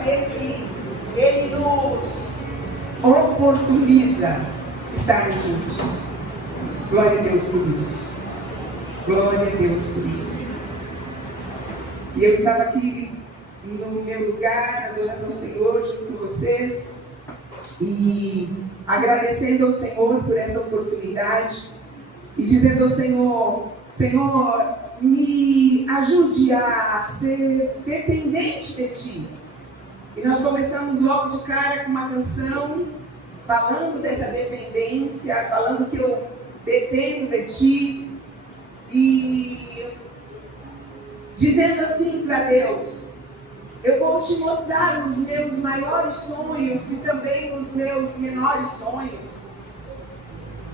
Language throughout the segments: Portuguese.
saber que Ele nos oportuniza estarmos juntos. Glória a Deus por isso. Glória a Deus por isso. E eu estava aqui no meu lugar, adorando ao Senhor junto com vocês e agradecendo ao Senhor por essa oportunidade e dizendo ao Senhor: Senhor, me ajude a ser dependente de Ti. E nós começamos logo de cara com uma canção falando dessa dependência, falando que eu dependo de Ti e dizendo assim para Deus: eu vou te mostrar os meus maiores sonhos e também os meus menores sonhos.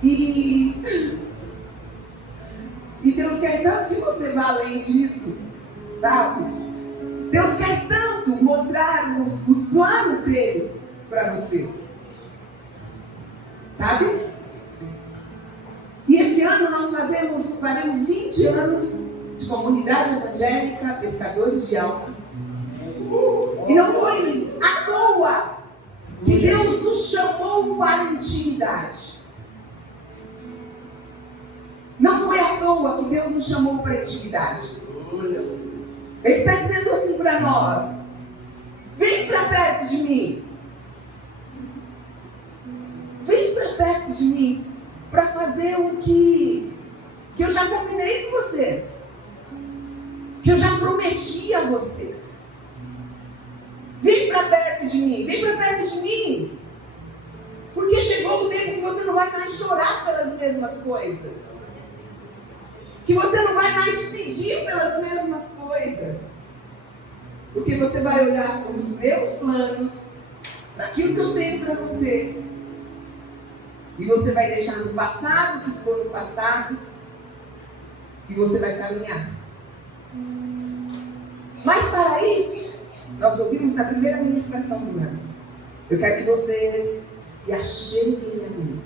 E Deus quer tanto que você vá além disso, sabe? Deus quer tanto mostrar os planos dele para você, sabe? E esse ano nós faremos 20 anos de comunidade evangélica, pescadores de almas. E não foi à toa que Deus nos chamou para a intimidade. Não foi à toa que Deus nos chamou para a intimidade. Ele está dizendo assim para nós: vem para perto de mim. Vem para perto de mim para fazer o que eu já combinei com vocês, que eu já prometi a vocês. Vem para perto de mim, vem para perto de mim, porque chegou o tempo que você não vai mais chorar pelas mesmas coisas, que você não vai mais pedir pelas mesmas coisas, porque você vai olhar para os meus planos, para aquilo que eu tenho para você, e você vai deixar no passado o que ficou no passado, e você vai caminhar. Mas para isso, nós ouvimos na primeira ministração do ano, eu quero que vocês se acheguem a mim.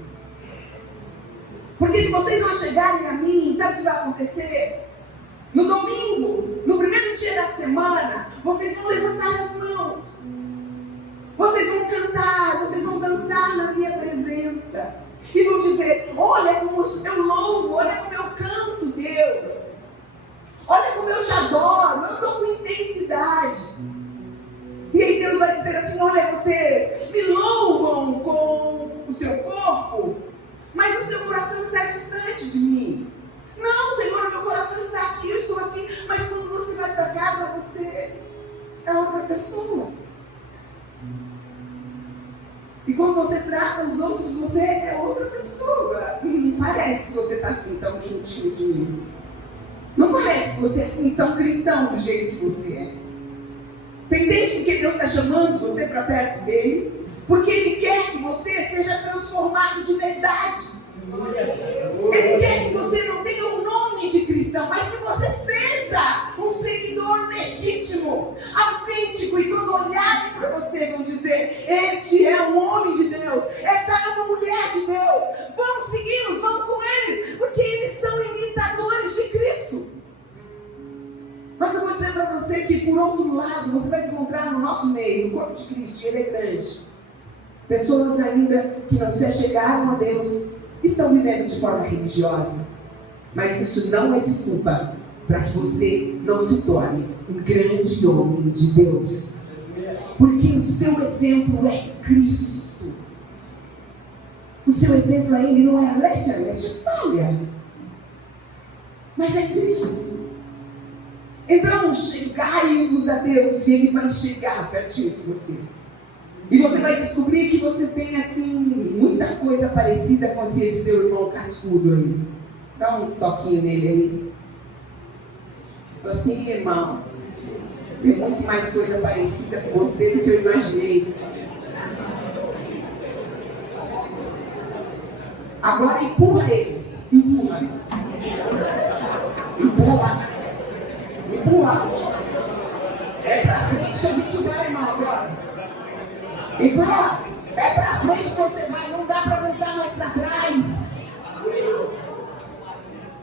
Porque se vocês não chegarem a mim, sabe o que vai acontecer? No domingo, no primeiro dia da semana, vocês vão levantar as mãos. Vocês vão cantar, vocês vão dançar na minha presença. E vão dizer: olha como eu louvo, olha como eu canto, Deus. Olha como eu te adoro, eu estou com intensidade. E aí Deus vai dizer assim: olha, vocês me louvam com o seu corpo, mas o seu coração está distante de mim. Não, Senhor, o meu coração está aqui, eu estou aqui. Mas quando você vai para casa, você é outra pessoa. E quando você trata os outros, você é outra pessoa. Não parece que você está assim tão juntinho de mim. Não parece que você é assim tão cristão do jeito que você é. Você entende porque Deus está chamando você para perto dele? Porque Ele quer que você seja transformado de verdade. Ele quer que você não tenha o nome de cristão, mas que você seja um seguidor legítimo, autêntico. E quando olharem para você, vão dizer: este é um homem de Deus, esta é uma mulher de Deus. Vamos segui-los, vamos com eles, porque eles são imitadores de Cristo. Mas eu vou dizer para você que, por outro lado, você vai encontrar no nosso meio, no corpo de Cristo, e Ele é grande, pessoas ainda que não se achegaram a Deus, estão vivendo de forma religiosa. Mas isso não é desculpa para que você não se torne um grande homem de Deus. Porque o seu exemplo é Cristo. O seu exemplo a Ele não é aleatoriamente falha, mas é Cristo. Então, chegai-vos a Deus e Ele vai chegar pertinho de você. E você vai descobrir que você tem, assim, muita coisa parecida com esse seu irmão cascudo aí. Dá um toquinho nele aí. Fala assim: irmão, tem muito mais coisa parecida com você do que eu imaginei. Agora empurra ele. Empurra. Empurra. Empurra. É pra frente que a gente vai, irmão, agora. Empurra. É pra frente que você vai. Não dá pra voltar mais pra trás.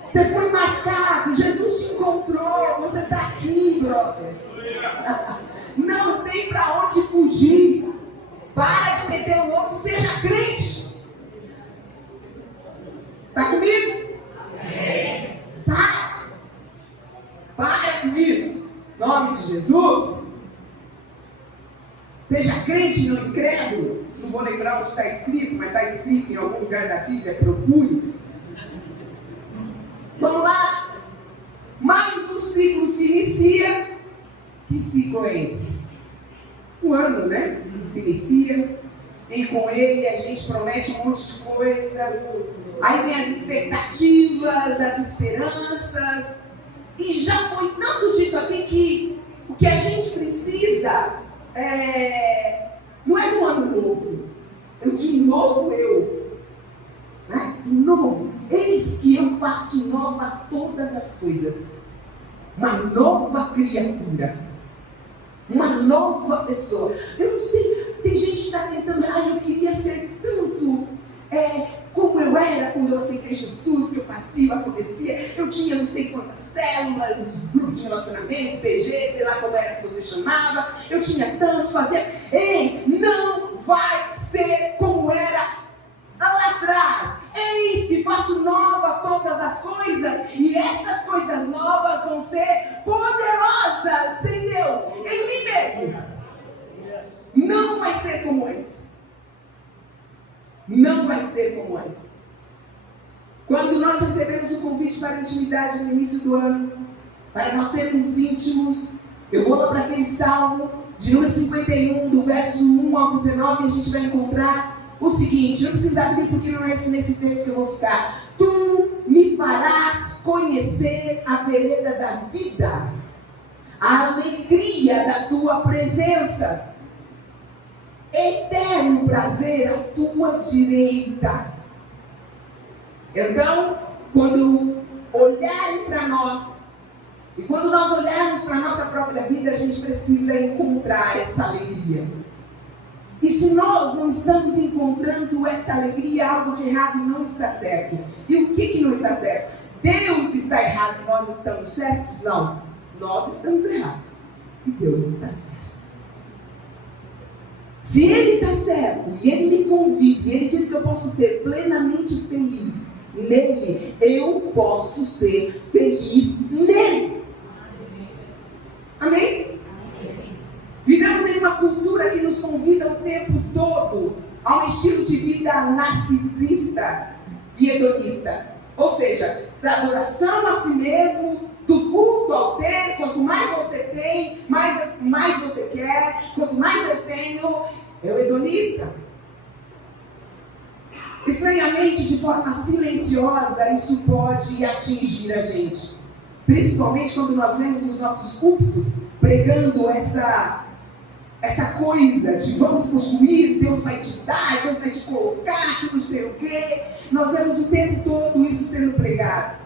Você foi marcado. Jesus te encontrou. Você tá aqui, brother. Não tem para onde fugir. Para de meter o louco, seja crente. Está comigo? Para com isso. Em nome de Jesus. Seja crente, não incrédulo. Não vou lembrar onde está escrito, mas está escrito em algum lugar da Bíblia, procure. Vamos lá. Mais um ciclo se inicia. Que ciclo é esse? O ano, né? Se inicia. E com ele a gente promete um monte de coisa. Aí vem as expectativas, as esperanças. E já foi tanto dito aqui que o que a gente precisa não é do ano novo. De novo eu. Né? De novo. Eis que eu faço nova todas as coisas. Uma nova criatura. Uma nova pessoa. Eu não sei, tem gente que está tentando, eu queria ser tanto como eu era quando eu aceitei Jesus, que eu fazia, acontecia, eu tinha não sei quantas células, grupos de relacionamento, PG, sei lá como era que você chamava, eu tinha tantos, fazia. Ei, não vai ser como era lá atrás. Eis que faço nova todas as coisas, e essas coisas novas vão ser poderosas em Deus, em mim mesmo. Não vai ser como antes. Não vai ser como antes. Quando nós recebemos o convite para a intimidade no início do ano, para nós sermos íntimos, eu vou lá para aquele salmo de número 51, do verso 1 ao 19, e a gente vai encontrar o seguinte, não precisa abrir porque não é nesse texto que eu vou ficar. Tu me farás conhecer a vereda da vida, a alegria da tua presença, eterno prazer à tua direita. Então, quando olharem para nós, e quando nós olharmos para a nossa própria vida, a gente precisa encontrar essa alegria. E se nós não estamos encontrando essa alegria, algo de errado não está certo. E o que não está certo? Deus está errado e nós estamos certos? Não. Nós estamos errados e Deus está certo. Se Ele está certo e Ele me convida, e Ele diz que eu posso ser plenamente feliz nele, eu posso ser feliz nele. Amém? Vivemos em uma cultura que nos convida o tempo todo a um estilo de vida narcisista e hedonista. Ou seja, da adoração a si mesmo, do culto ao ter. Quanto mais você tem, mais você quer. Quanto mais eu tenho, é o hedonista. Estranhamente, de forma silenciosa, isso pode atingir a gente. Principalmente quando nós vemos nos nossos púlpitos pregando essa coisa de vamos possuir, Deus vai te dar, Deus vai te colocar, que não sei o quê. Nós vemos o tempo todo isso sendo pregado.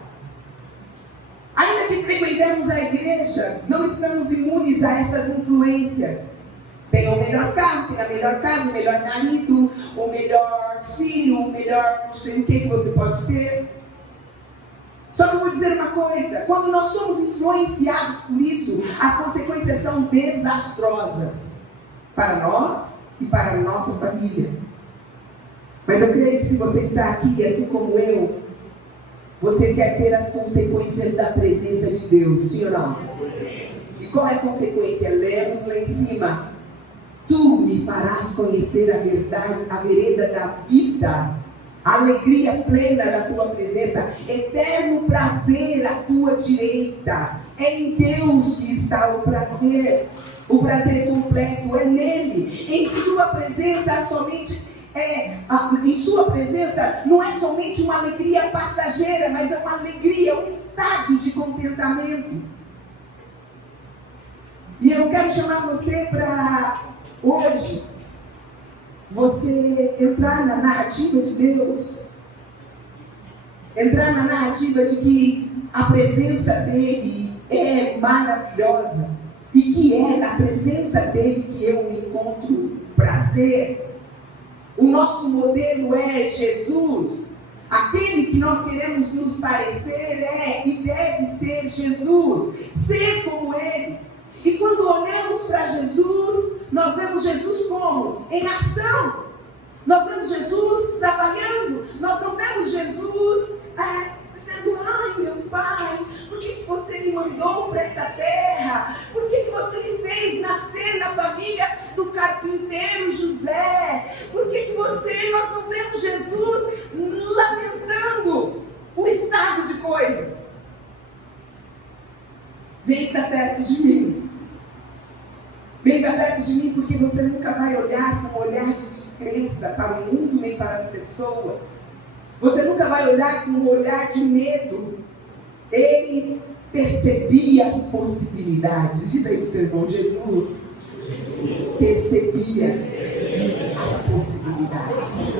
Ainda que frequentemos a igreja, não estamos imunes a essas influências. Tem o melhor carro, tem a melhor casa, o melhor marido, o melhor filho, o melhor não sei o que você pode ter. Só que eu vou dizer uma coisa, quando nós somos influenciados por isso, as consequências são desastrosas para nós e para a nossa família. Mas eu creio que se você está aqui, assim como eu, você quer ter as consequências da presença de Deus, sim ou não? E qual é a consequência? Lemos lá em cima. Tu me farás conhecer a verdade, a vereda da vida, a alegria plena da tua presença, eterno prazer à tua direita. É em Deus que está o prazer completo, é nele. Em sua presença somente em sua presença não é somente uma alegria passageira, mas é uma alegria, um estado de contentamento. E eu quero chamar você para hoje você entrar na narrativa de Deus, entrar na narrativa de que a presença dele é maravilhosa e que é na presença dele que eu encontro prazer. O nosso modelo é Jesus. Aquele que nós queremos nos parecer é e deve ser Jesus. Ser como Ele. E quando olhamos para Jesus, nós vemos Jesus como? Em ação. Nós vemos Jesus trabalhando. Nós não vemos Jesus dizendo: ai, meu pai, por que você me mandou para essa terra? Por que você me fez nascer na família do carpinteiro José? Por que nós não vemos Jesus lamentando o estado de coisas? Vem para perto de mim. Vem para perto de mim, porque você nunca vai olhar com um olhar de descrença para o mundo nem para as pessoas. Você nunca vai olhar com um olhar de medo. Ele percebia as possibilidades. Diz aí para o seu irmão: Jesus percebia as possibilidades.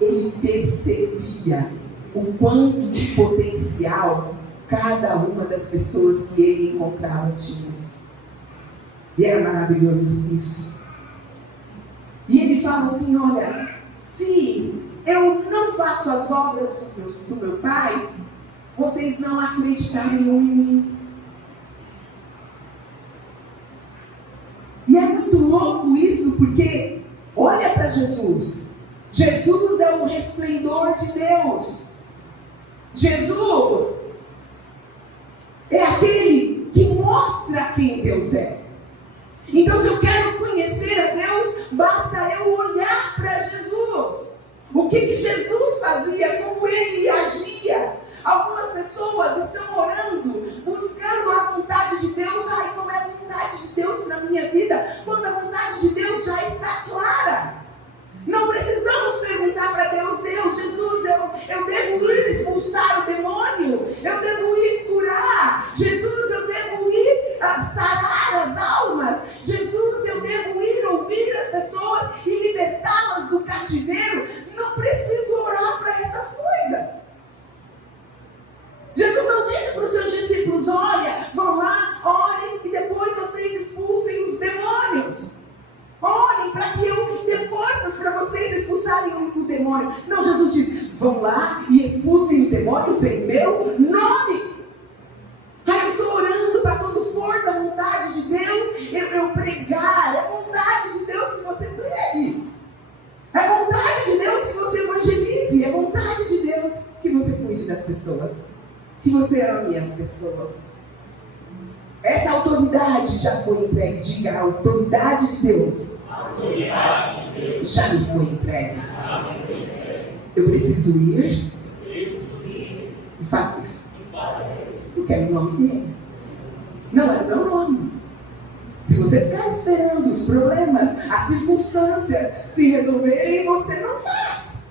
Ele percebia o quanto de potencial cada uma das pessoas que ele encontrava tinha. E era maravilhoso isso. E ele fala assim: olha, se eu não faço as obras do meu pai, vocês não acreditariam em mim. E é muito louco isso, porque olha para Jesus. Jesus é o resplendor de Deus. Jesus é aquele que mostra quem Deus é. Então, se eu quero conhecer a Deus, basta eu olhar para Jesus. O que Jesus fazia, como ele agia. Algumas pessoas estão orando, buscando a vontade de Deus. Ai, qual é a vontade de Deus na minha vida? Quando a vontade de Deus já está clara. Não precisamos perguntar para Deus: Deus, Jesus, eu devo ir expulsar o demônio? Eu devo ir curar? Jesus, eu devo ir sarar as almas? Jesus, eu devo ir ouvir as pessoas e libertá-las do cativeiro? Não preciso orar para essas coisas. Jesus não disse para os seus discípulos: olha, vão lá, orem e depois vocês expulsem os demônios. Olhem para que eu dê forças para vocês expulsarem o demônio. Não, Jesus diz: vão lá e expulsem os demônios em meu nome. Eu estou orando para quando for da vontade de Deus, eu pregar. É vontade de Deus que você pregue. É vontade de Deus que você evangelize. É vontade de Deus que você cuide das pessoas. Que você ame as pessoas. Essa autoridade já foi entregue. Diga: a autoridade de Deus, já me foi entregue. Eu preciso ir e fazer. Eu quero o nome dele. Não é o meu nome. Se você ficar esperando os problemas, as circunstâncias se resolverem, você não faz.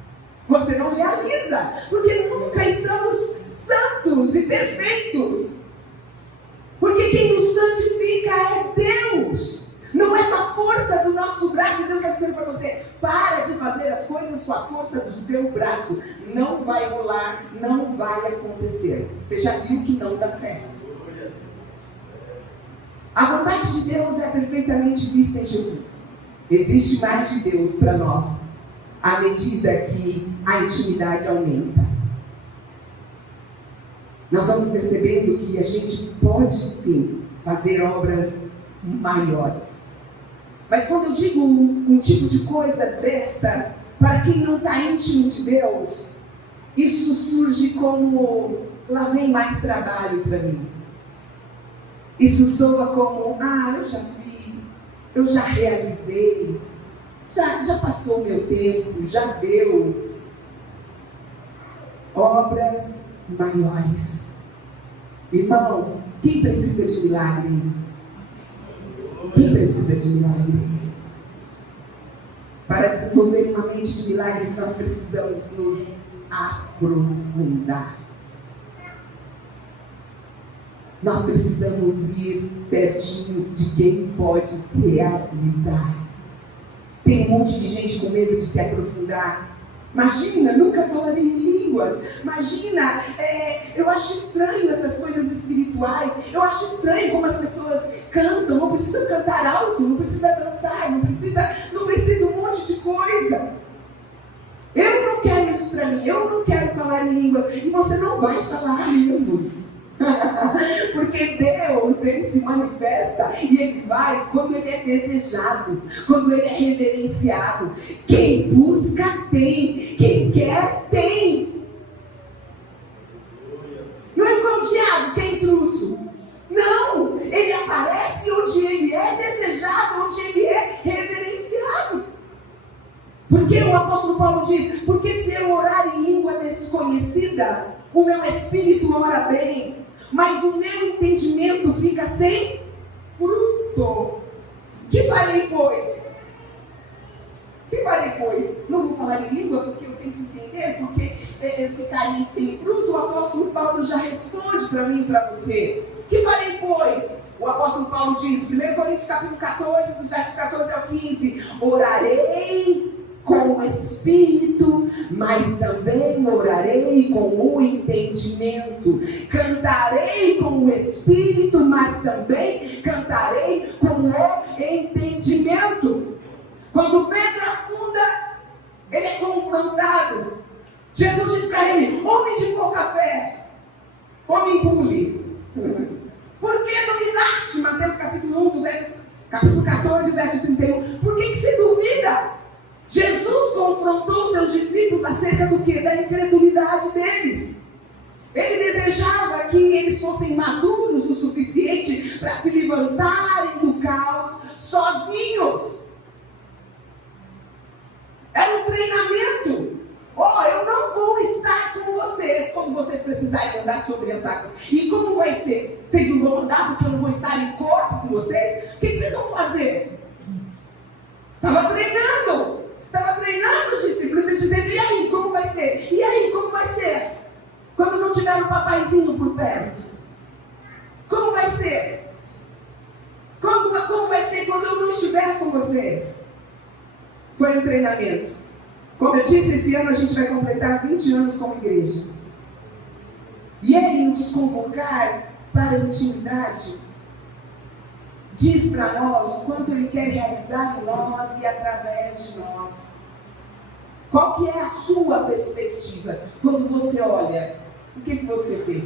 Você não realiza. Porque nunca estamos santos e perfeitos. Porque quem nos santifica é Deus. Não é com a força do nosso braço. Deus está dizendo para você: para de fazer as coisas com a força do seu braço. Não vai rolar, não vai acontecer. Você já viu que não dá certo. A vontade de Deus é perfeitamente vista em Jesus. Existe mais de Deus para nós à medida que a intimidade aumenta. Nós vamos percebendo que a gente pode sim fazer obras maiores. Mas quando eu digo um tipo de coisa dessa, para quem não está íntimo de Deus, isso surge como: lá vem mais trabalho para mim. Isso soa como: eu já fiz, eu já realizei, já passou o meu tempo, já deu. Obras maiores. Irmão, quem precisa de milagre? Quem precisa de milagre? Para desenvolver uma mente de milagres, nós precisamos nos aprofundar. Nós precisamos ir pertinho de quem pode realizar. Tem um monte de gente com medo de se aprofundar. Imagina, nunca falarei em línguas. Imagina, eu acho estranho essas coisas espirituais. Eu acho estranho como as pessoas cantam. Não precisa cantar alto, não precisa dançar, não precisa um monte de coisa. Eu não quero isso para mim, eu não quero falar em línguas. E você não vai falar mesmo. Porque Deus, ele se manifesta e ele vai quando ele é desejado, quando ele é reverenciado. Quem busca tem, quem quer tem. Não é igual o diabo, que é intruso. Não, ele aparece onde ele é desejado, onde ele é reverenciado. Porque o apóstolo Paulo diz, porque se eu orar em língua desconhecida, o meu espírito ora bem, mas o meu entendimento fica sem fruto. Que farei, pois? Que farei, pois? Não vou falar em língua porque eu tenho que entender, porque ficaria sem fruto. O apóstolo Paulo já responde para mim e para você. Que farei, pois? O apóstolo Paulo diz, 1 Coríntios capítulo 14, dos versos 14 ao 15, orarei com o espírito, mas também orarei com o entendimento. Cantarei com o espírito, mas também cantarei com o entendimento. Quando Pedro afunda, ele é confrontado. Jesus diz para ele, homem de pouca fé, homem bule. Por que duvidaste? Mateus capítulo 1, capítulo 14, verso 31. Por que você duvida? Jesus confrontou seus discípulos acerca do quê? Da incredulidade deles. Ele desejava que eles fossem maduros o suficiente para se levantarem do caos sozinhos. Era um treinamento. Eu não vou estar com vocês quando vocês precisarem andar sobre as águas. E como vai ser? Vocês não vão andar porque eu não vou estar em corpo com vocês? O que vocês vão fazer? Estava treinando os discípulos e dizendo, e aí, como vai ser? E aí, como vai ser? Quando não tiver um papaizinho por perto? Como vai ser? Como vai ser quando eu não estiver com vocês? Foi um treinamento. Como eu disse, esse ano a gente vai completar 20 anos como igreja. E ele nos convocar para a intimidade diz para nós o quanto ele quer realizar em nós e através de nós. Qual que é a sua perspectiva? Quando você olha, o que você vê?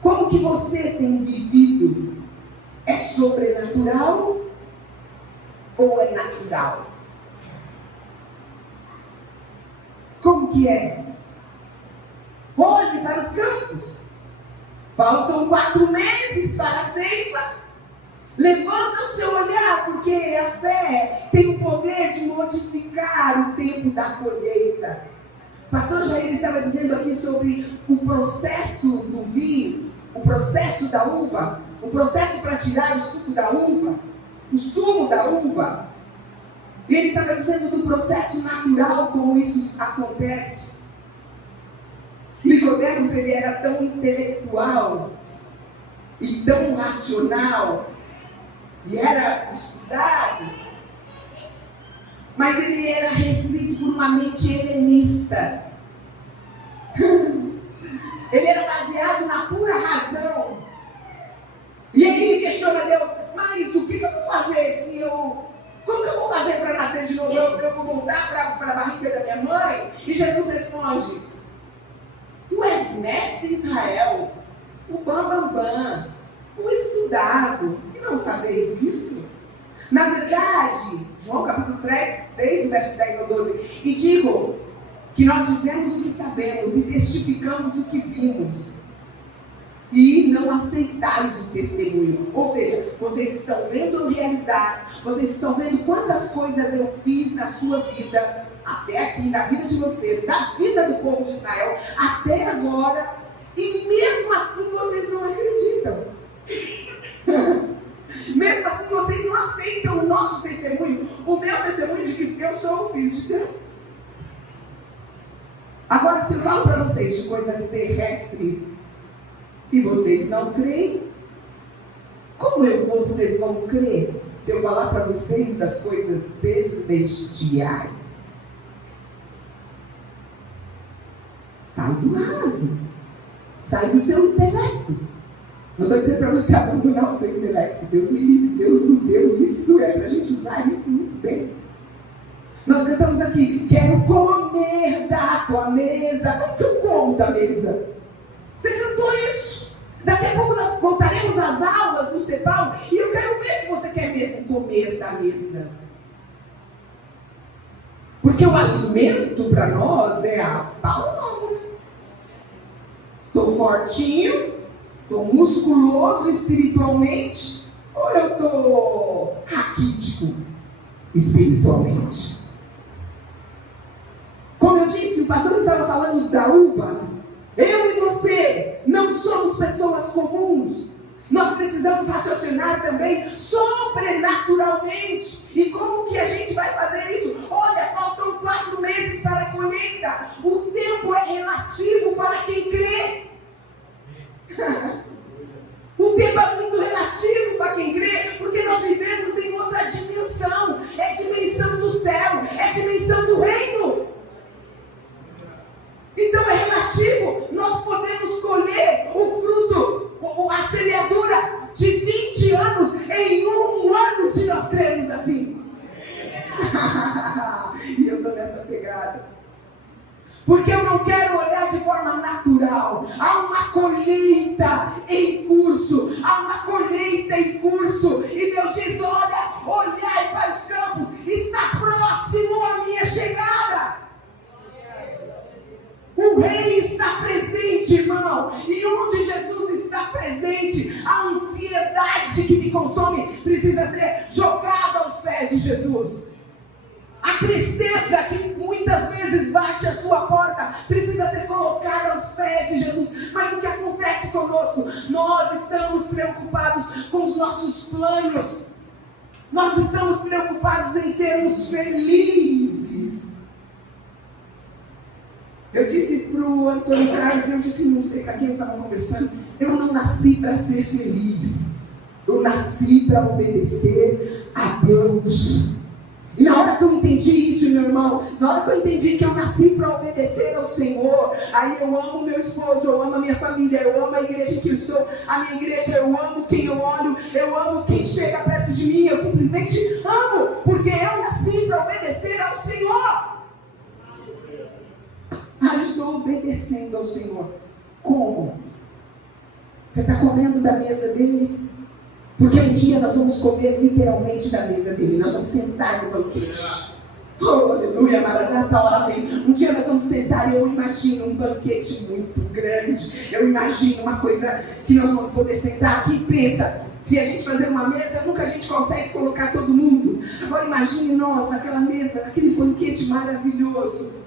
Como que você tem vivido? É sobrenatural ou é natural? Como que é? Olhe para os campos. Faltam 4 meses para a ceifa. Levanta o seu olhar, porque a fé tem o poder de modificar o tempo da colheita. O pastor Jair estava dizendo aqui sobre o processo do vinho, o processo da uva, o processo para tirar o suco da uva, o sumo da uva. E ele estava dizendo do processo natural, como isso acontece. Nicodemos, ele era tão intelectual e tão racional, e era estudado, mas ele era restrito por uma mente helenista. Ele era baseado na pura razão. E aí ele questiona Deus, mas o que eu vou fazer se eu... Como que eu vou fazer para nascer de novo? Eu vou voltar para a barriga da minha mãe? E Jesus responde, tu és mestre em Israel, o bambambam, o estudado, e não sabeis isso? Na verdade, João capítulo 3, verso 10 ao 12, e digo que nós dizemos o que sabemos e testificamos o que vimos, e não aceitais o testemunho. Ou seja, vocês estão vendo eu realizar, vocês estão vendo quantas coisas eu fiz na sua vida, até aqui, na vida de vocês, na vida do povo de Israel, até agora, e mesmo assim vocês não acreditam. Mesmo assim vocês não aceitam o nosso testemunho, o meu testemunho de que eu sou o Filho de Deus. Agora, se eu falo para vocês de coisas terrestres e vocês não creem, como vocês vão crer se eu falar para vocês das coisas celestiais? Sai do raso, sai do seu intelecto. Não estou dizendo para você abandonar o seu intelecto. Deus me livre, Deus nos deu isso, é para a gente usar isso muito bem. Nós cantamos aqui, quero comer da tua mesa. Como que eu como da mesa? Você cantou isso? Daqui a pouco nós voltaremos às aulas no CEPAL e eu quero ver se você quer mesmo comer da mesa. Porque o alimento para nós é a palavra. Estou fortinho, estou musculoso espiritualmente, ou eu estou raquítico espiritualmente? Como eu disse, o pastor estava falando da uva. Eu e você não somos pessoas comuns. Nós precisamos raciocinar também sobrenaturalmente. E como que a gente vai fazer isso? Olha, faltam 4 meses para a colheita. O tempo é relativo para quem crê. O tempo é muito relativo para quem crê, porque nós vivemos em outra dimensão. É dimensão do céu, é dimensão do reino. Então é relativo. Nós podemos colher o fruto, a semeadura de 20 anos em 1 ano, se nós crermos assim. E eu estou nessa pegada. Porque eu não quero olhar de forma natural. Há uma colheita em curso. Há uma colheita em curso. E Deus diz, olha, olhai para os campos. Está próximo a minha chegada. O rei está presente, irmão. E onde Jesus está presente, a ansiedade que me consome precisa ser jogada aos pés de Jesus. A tristeza que muitas vezes bate a sua porta precisa ser colocada aos pés de Jesus. Mas o que acontece conosco? Nós estamos preocupados com os nossos planos. Nós estamos preocupados em sermos felizes. Eu disse para o Antônio Carlos, eu disse, não sei para quem eu estava conversando, eu não nasci para ser feliz. Eu nasci para obedecer a Deus. E na hora que eu entendi isso, meu irmão, na hora que eu entendi que eu nasci para obedecer ao Senhor, aí eu amo meu esposo, eu amo a minha família, eu amo a igreja em que eu estou, a minha igreja, eu amo quem eu olho, eu amo quem chega perto de mim, eu simplesmente amo, porque eu nasci para obedecer ao Senhor. Ah, eu estou obedecendo ao Senhor. Como? Você está comendo da mesa dele? Porque um dia nós vamos comer literalmente da mesa dele. Nós vamos sentar no banquete. Oh, aleluia, Maranata, ora vem. Um dia nós vamos sentar e eu imagino um banquete muito grande. Eu imagino uma coisa que nós vamos poder sentar aqui e pensa. Se a gente fazer uma mesa, nunca a gente consegue colocar todo mundo. Agora imagine nós naquela mesa, naquele banquete maravilhoso.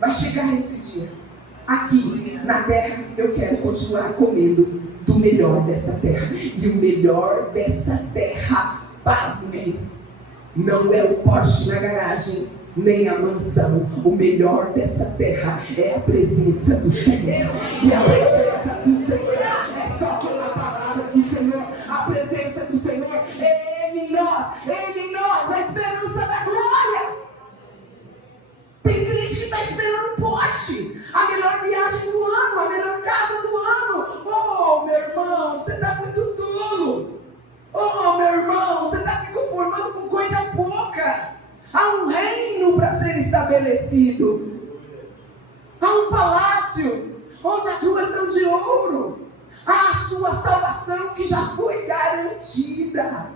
Vai chegar esse dia. Aqui na terra eu quero continuar comendo do melhor dessa terra. E o melhor dessa terra, pasmem, não é o Porsche na garagem, nem a mansão. O melhor dessa terra é a presença do Senhor. E a presença do Senhor é só pela palavra do Senhor. A presença do Senhor é Ele em nós, a esperança da glória. Tem crente que está esperando um Porsche, a melhor viagem do ano, a melhor casa do ano. Oh, meu irmão, você está muito tolo. Oh, meu irmão, você está se conformando com coisa pouca. Há um reino para ser estabelecido. Há um palácio onde as ruas são de ouro. Há a sua salvação que já foi garantida.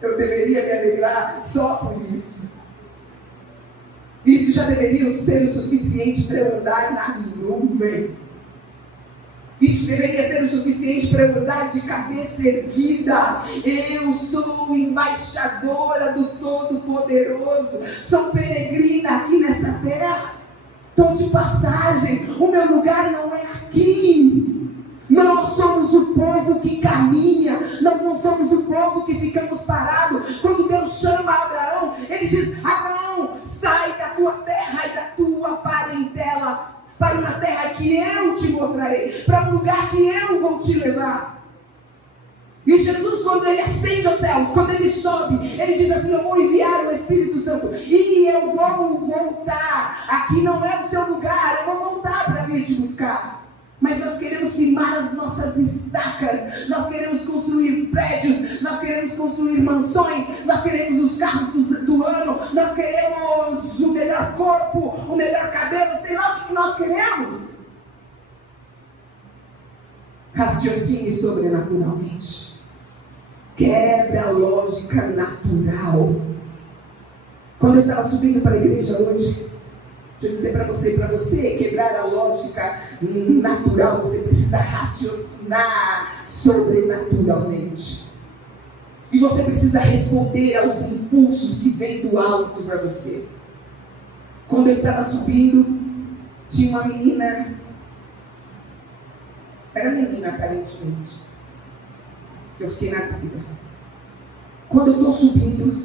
Eu deveria me alegrar só por isso. Isso já deveria ser o suficiente para eu andar nas nuvens. Isso deveria ser o suficiente para eu andar de cabeça erguida. Eu sou embaixadora do Todo-Poderoso. Sou peregrina aqui nessa terra. Estou de passagem. O meu lugar não é aqui. Nós somos o povo que caminha. Nós não somos o povo que ficamos parados. Quando Deus chama Abraão, Ele diz, Abraão, sai da tua terra e da tua parentela para uma terra que eu te mostrarei, para um lugar que eu vou te levar. E Jesus, quando Ele ascende aos céus, quando Ele sobe, Ele diz assim, eu vou enviar o Espírito Santo e eu vou voltar. Aqui não é o seu lugar, eu vou voltar para vir te buscar. Mas nós queremos firmar as nossas estacas, nós queremos construir prédios, nós queremos construir mansões, nós queremos os carros do ano, nós queremos o melhor corpo, o melhor cabelo, sei lá o que nós nós queremos? Raciocine sobrenaturalmente. Quebra a lógica natural. Quando eu estava subindo para a igreja hoje, deixa eu dizer para você quebrar a lógica natural, você precisa raciocinar sobrenaturalmente. E você precisa responder aos impulsos que vêm do alto para você. Quando eu estava subindo, tinha uma menina, era menina aparentemente, eu fiquei na dúvida. Quando eu estou subindo,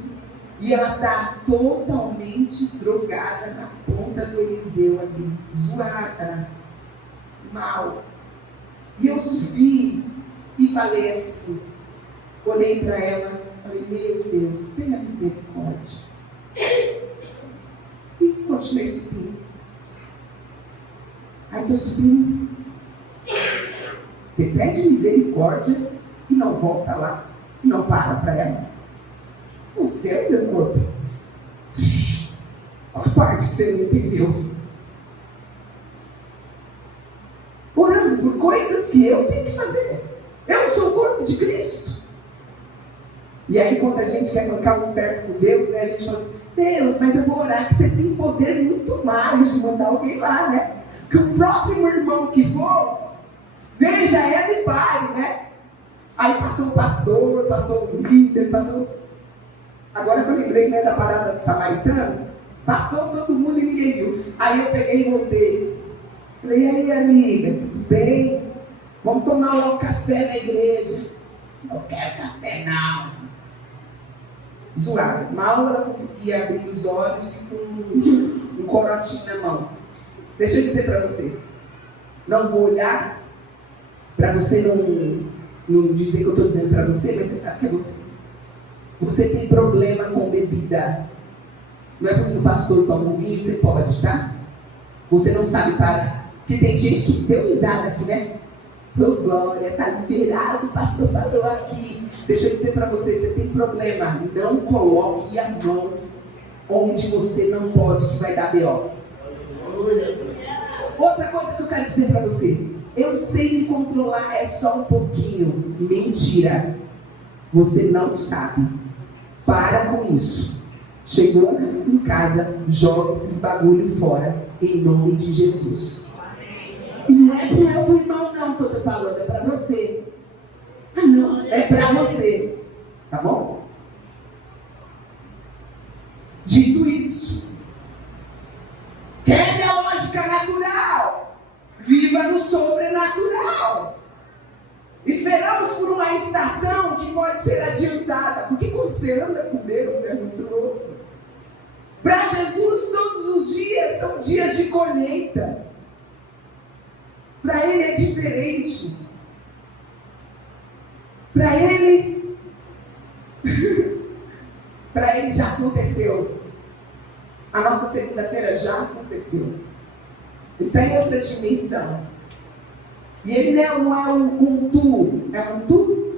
e ela está totalmente drogada na ponta do Eliseu ali, zoada, mal. E eu subi e falei assim, olhei para ela, falei, meu Deus, tenha misericórdia. E continuei subindo. Aí estou subindo. Você pede misericórdia e não volta lá, não para ela. Você é o meu corpo. Qual parte que você não entendeu? Orando por coisas que eu tenho que fazer. Eu sou o corpo de Cristo. E aí quando a gente quer colocar o esperto com Deus, né, a gente fala assim, Deus, mas eu vou orar que você tem poder muito mais de mandar alguém lá, né? Que o próximo irmão que for, veja ela e pare, né? Aí passou o pastor, passou o líder, passou... Agora que eu lembrei, né, da parada do samaritano, passou todo mundo e ninguém viu. Aí eu peguei e voltei. Falei, e aí amiga, tudo bem? Vamos tomar logo café na igreja. Não quero café não. Zoada. Mal ela conseguia abrir os olhos e com um corotinho na mão. Deixa eu dizer para você. Não vou olhar para você não dizer que eu estou dizendo para você, mas você sabe que é você. Você tem problema com bebida. Não é porque o pastor toma um vinho, você pode, tá? Você não sabe parar. Porque tem gente que deu risada aqui, né? Ô glória, tá liberado, o pastor falou aqui. Deixa eu dizer para você, você tem problema. Não coloque a mão onde você não pode, que vai dar B.O. Outra coisa que eu quero dizer para você. Eu sei me controlar, é só um pouquinho. Mentira. Você não sabe. Para com isso. Chegou em casa, joga esses bagulho fora, em nome de Jesus. E não é para o irmão não que eu estou falando, é para você. Ah não, é para você. Tá bom? Dito isso, quebre a lógica natural. Viva no sobrenatural. Esperamos por uma estação que pode ser adiantada. Porque quando você anda com Deus é muito louco. Para Jesus todos os dias são dias de colheita. Para Ele é diferente. Para Ele para Ele já aconteceu. A nossa segunda-feira já aconteceu. Ele está em outra dimensão. E ele não é um tu, é um tu?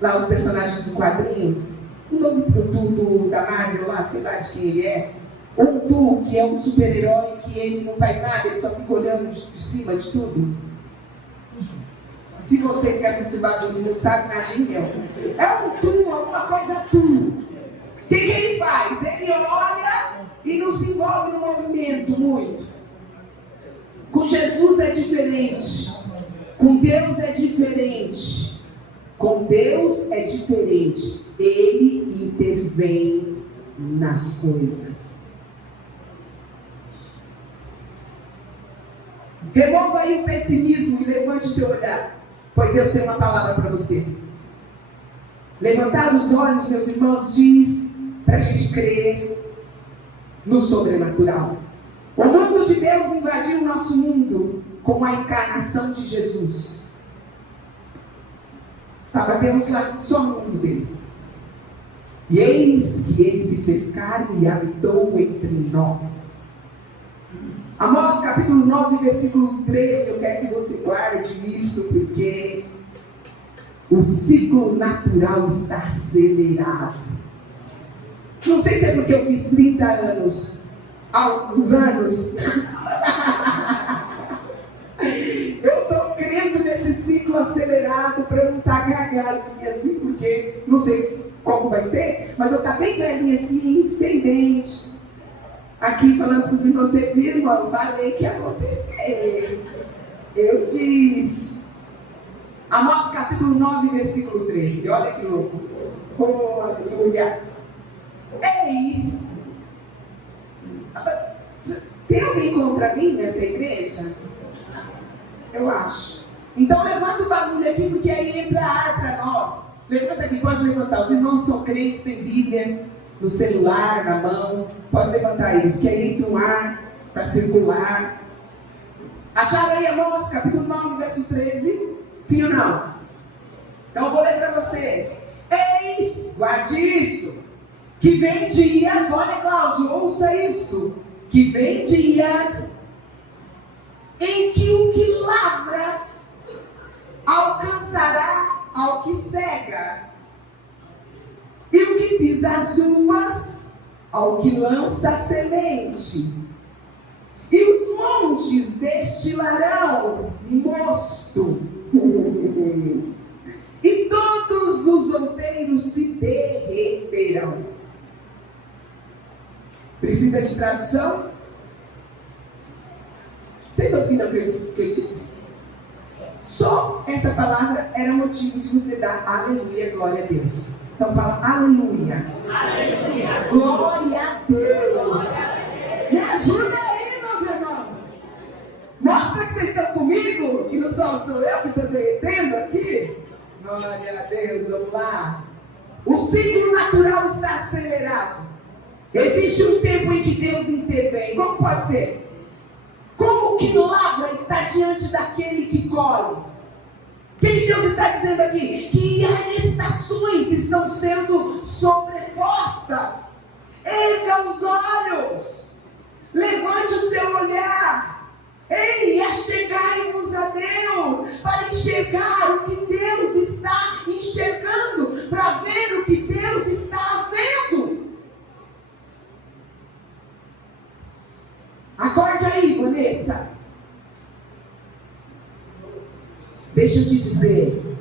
Lá os personagens do quadrinho, o nome do tu da Marvel lá, sei lá de quem ele é. Um tu, que é um super-herói que ele não faz nada, ele só fica olhando de cima de tudo. Se vocês que assistem o bagulho não sabem, imagine eu. É um tu, alguma coisa tu. O que ele faz? Ele olha e não se envolve no movimento muito. Com Jesus é diferente. Com Deus é diferente. Com Deus é diferente. Ele intervém nas coisas. Remova aí o pessimismo e levante o seu olhar. Pois Deus tem uma palavra para você. Levantar os olhos, meus irmãos, diz para a gente crer no sobrenatural. O mundo de Deus invadiu o nosso mundo com a encarnação de Jesus. Estava Deus lá, só no mundo dele. E eis que ele se fez carne e habitou entre nós. Amós capítulo 9, versículo 13, eu quero que você guarde isso, porque o ciclo natural está acelerado. Não sei se é porque eu fiz 30 anos, há alguns anos. lado para não estar gagazinha assim, porque não sei como vai ser, mas eu estou bem velhinha assim, sem dente. Aqui falando para os irmãos, você viu, irmão? Eu falei que ia acontecer. Eu disse. Amós capítulo 9, versículo 13. Olha que louco. Oh, aleluia. Eis. Tem alguém contra mim nessa igreja? Eu acho. Então levanta o bagulho aqui, porque aí entra ar para nós. Levanta aqui, pode levantar. Os irmãos são crentes, têm Bíblia no celular, na mão. Pode levantar isso, que aí entra um ar para circular. Acharam aí Amós, capítulo 9, verso 13? Sim ou não? Então eu vou ler para vocês. Eis, guarde isso, que vem dias, olha Cláudio, ouça isso, que vem dias em que o que lavra alcançará ao que cega, e o que pisa as uvas ao que lança a semente. E os montes destilarão mosto, e todos os outeiros se derreterão. Precisa de tradução? Vocês ouviram o que eu disse? Só essa palavra era motivo de você dar aleluia, glória a Deus. Então fala aleluia. Aleluia. Glória a Deus. Me ajuda aí, meus irmãos. Mostra que vocês estão comigo, que não sou eu que estou derretendo aqui. Glória a Deus, vamos lá. O ciclo natural está acelerado. Existe um tempo em que Deus intervém. Como pode ser? Como que lavra está diante daquele que colhe? O que Deus está dizendo aqui? Que as estações estão sendo sobrepostas. Erga os olhos. Levante o seu olhar. Ei, achegai-vos a Deus, para enxergar o que Deus está enxergando, para ver o que Deus está vendo. Acorde aí, Vanessa. Deixa eu te dizer,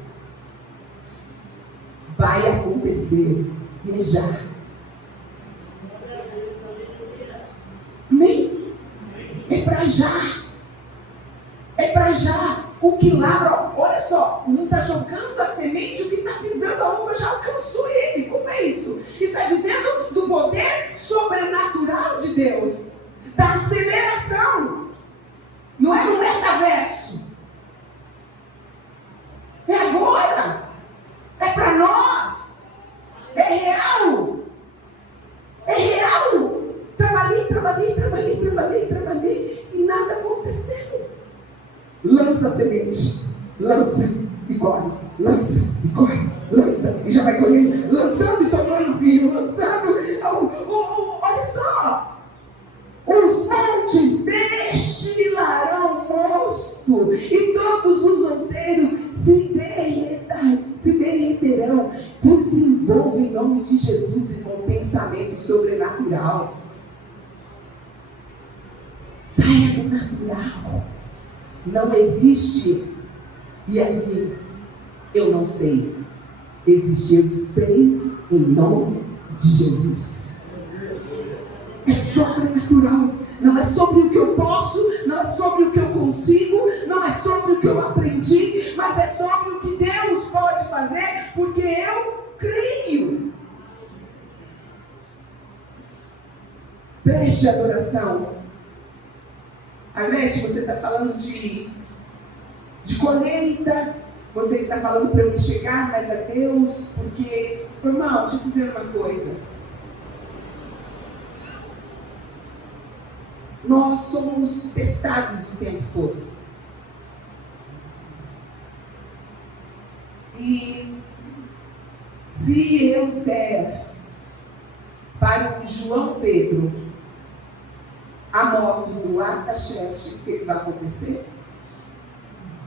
vai acontecer, e já. Amém? É para já. É para já. O que lavra, olha só, um está jogando a semente, o que está pisando a uva já alcançou ele. Como é isso? Está dizendo do poder sobrenatural de Deus, da aceleração. Não é no metaverso. É agora. É para nós. É real. É real. Trabalhei e nada aconteceu. Lança a semente, lança e colhe, lança e colhe, lança e já vai colhendo, lançando e tomando vinho, lançando. Olha só, os montes destilarão mosto e todos os outeiros se derreterão. Desenvolva em nome de Jesus e com pensamento sobrenatural. Saia do natural. Não existe, Yasmin, eu não sei. Existe, eu sei, em nome de Jesus. É sobrenatural. Não é sobre o que eu posso, não é sobre o que eu consigo, não é sobre o que eu aprendi, mas é sobre o que Deus pode fazer, porque eu creio. Preste adoração. Arlete, você está falando de colheita, você está falando para eu me chegar mais a Deus, porque, irmão, deixa eu dizer uma coisa. Nós somos testados o tempo todo. E se eu der para o João Pedro a moto do Artaxerxes, o que vai acontecer?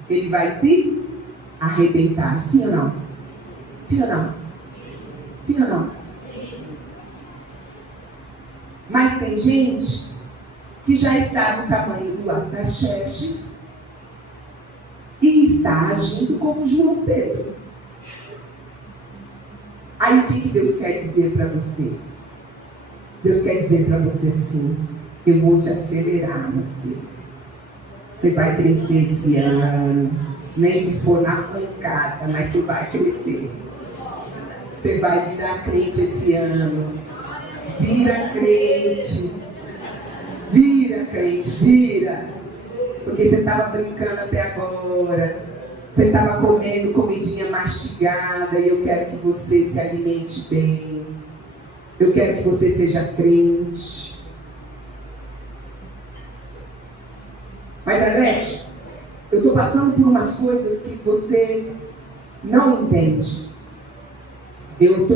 Ele vai se arrebentar. Sim ou não? Sim ou não? Sim ou não? Mas tem gente que já está no tamanho do Artaxerxes e está agindo como João Pedro. Aí o que Deus quer dizer para você? Deus quer dizer para você assim: eu vou te acelerar, meu filho. Você vai crescer esse ano, nem que for na pancada, mas você vai crescer. Você vai virar crente esse ano. Vira crente. Vira crente, vira. Porque você estava brincando até agora. Você estava comendo comidinha mastigada. E eu quero que você se alimente bem. Eu quero que você seja crente. Mas, Arlete, eu estou passando por umas coisas que você não entende. Eu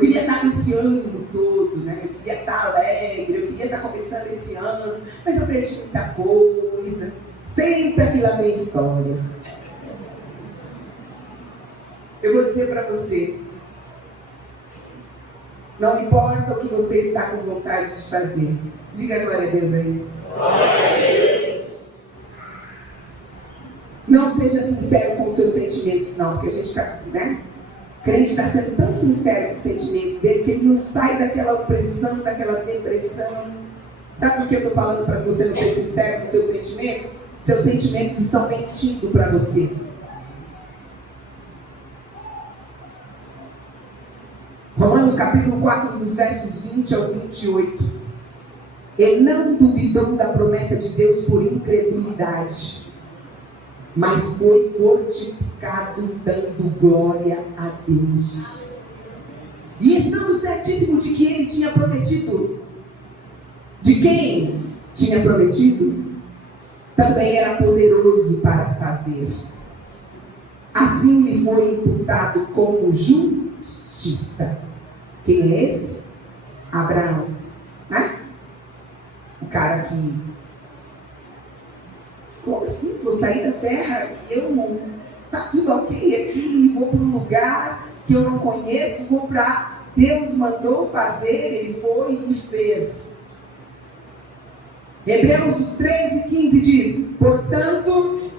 queria estar esse ano todo, né? Eu queria estar alegre, eu queria estar começando esse ano, mas eu perdi muita coisa. Sempre aquela minha história. Eu vou dizer para você, não importa o que você está com vontade de fazer. Diga glória a Deus aí. Glória a Deus. Não seja sincero com os seus sentimentos, não, porque a gente está, né? O crente está sendo tão sincero com o sentimento dele que ele não sai daquela opressão, daquela depressão. Sabe por que eu estou falando para você não ser sincero com os seus sentimentos? Seus sentimentos estão mentindo para você. Romanos capítulo 4, dos versos 20 ao 28. Ele não duvidou da promessa de Deus por incredulidade, mas foi fortificado dando glória a Deus. E estando certíssimo de que ele tinha prometido, de quem tinha prometido, também era poderoso para fazer. Assim lhe foi imputado como justiça. Quem é esse? Abraão, né? O cara que, como assim? Vou sair da terra e eu, tá tudo ok aqui, vou para um lugar que eu não conheço, vou para, Deus mandou fazer, ele foi e fez. Hebreus 13:15 diz: portanto,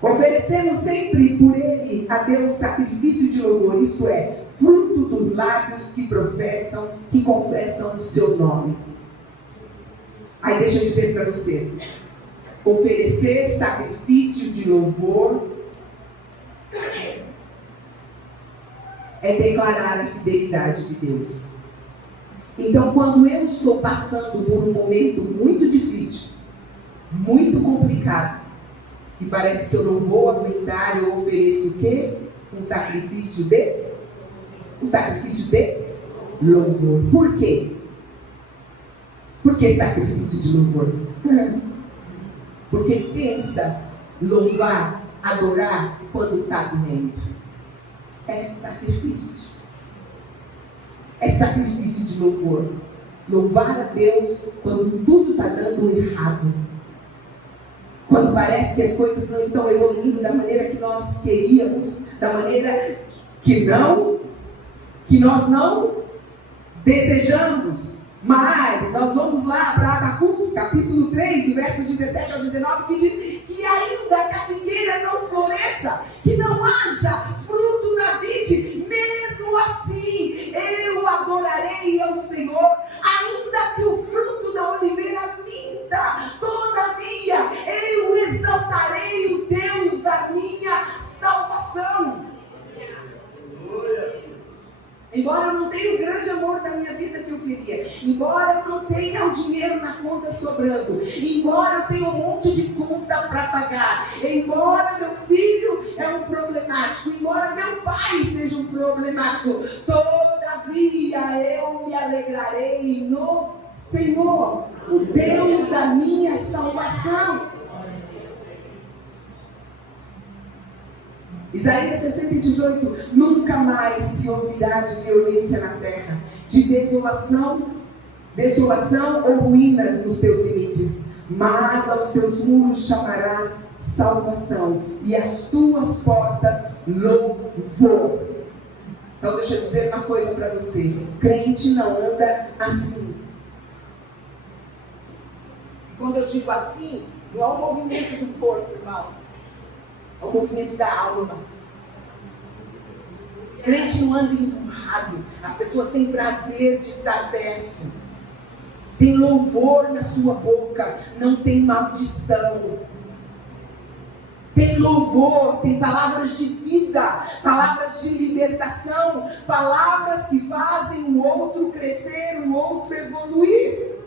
oferecemos sempre por ele a Deus sacrifício de louvor, isto é, fruto dos lábios que professam, que confessam o seu nome. Aí deixa eu dizer para você, oferecer sacrifício de louvor é declarar a fidelidade de Deus. Então, quando eu estou passando por um momento muito difícil, muito complicado, e parece que eu não vou aguentar, eu ofereço o quê? Um sacrifício de louvor. Por quê? Por que sacrifício de louvor? Porque pensa louvar, adorar quando está doendo. É sacrifício. É sacrifício de louvor. Louvar a Deus quando tudo está dando errado. Quando parece que as coisas não estão evoluindo da maneira que nós queríamos, da maneira que nós não desejamos. Mas nós vamos lá para Abacuque, capítulo 3, do verso 17 ao 19, que diz que ainda que a figueira não floresça, que não haja fruto na vide, mesmo assim eu adorarei ao Senhor, ainda que o fruto da oliveira minta, todavia eu exaltarei o Deus da minha salvação. Embora eu não tenha o grande amor da minha vida que eu queria, embora eu não tenha o dinheiro na conta sobrando, embora eu tenha um monte de conta para pagar, embora meu filho é um problemático, embora meu pai seja um problemático, todavia eu me alegrarei no Senhor, o Deus da minha salvação. Isaías 60:18, nunca mais se ouvirá de violência na terra, de desolação ou ruínas nos teus limites, mas aos teus muros chamarás salvação, e as tuas portas louvor. Então deixa eu dizer uma coisa para você, crente não anda assim. E quando eu digo assim, Não é um movimento do corpo, irmão. É um movimento da alma. Crente não anda empurrado. As pessoas têm prazer de estar perto. Tem louvor na sua boca. Não tem maldição. Tem louvor, tem palavras de vida, palavras de libertação, palavras que fazem o outro crescer, o outro evoluir.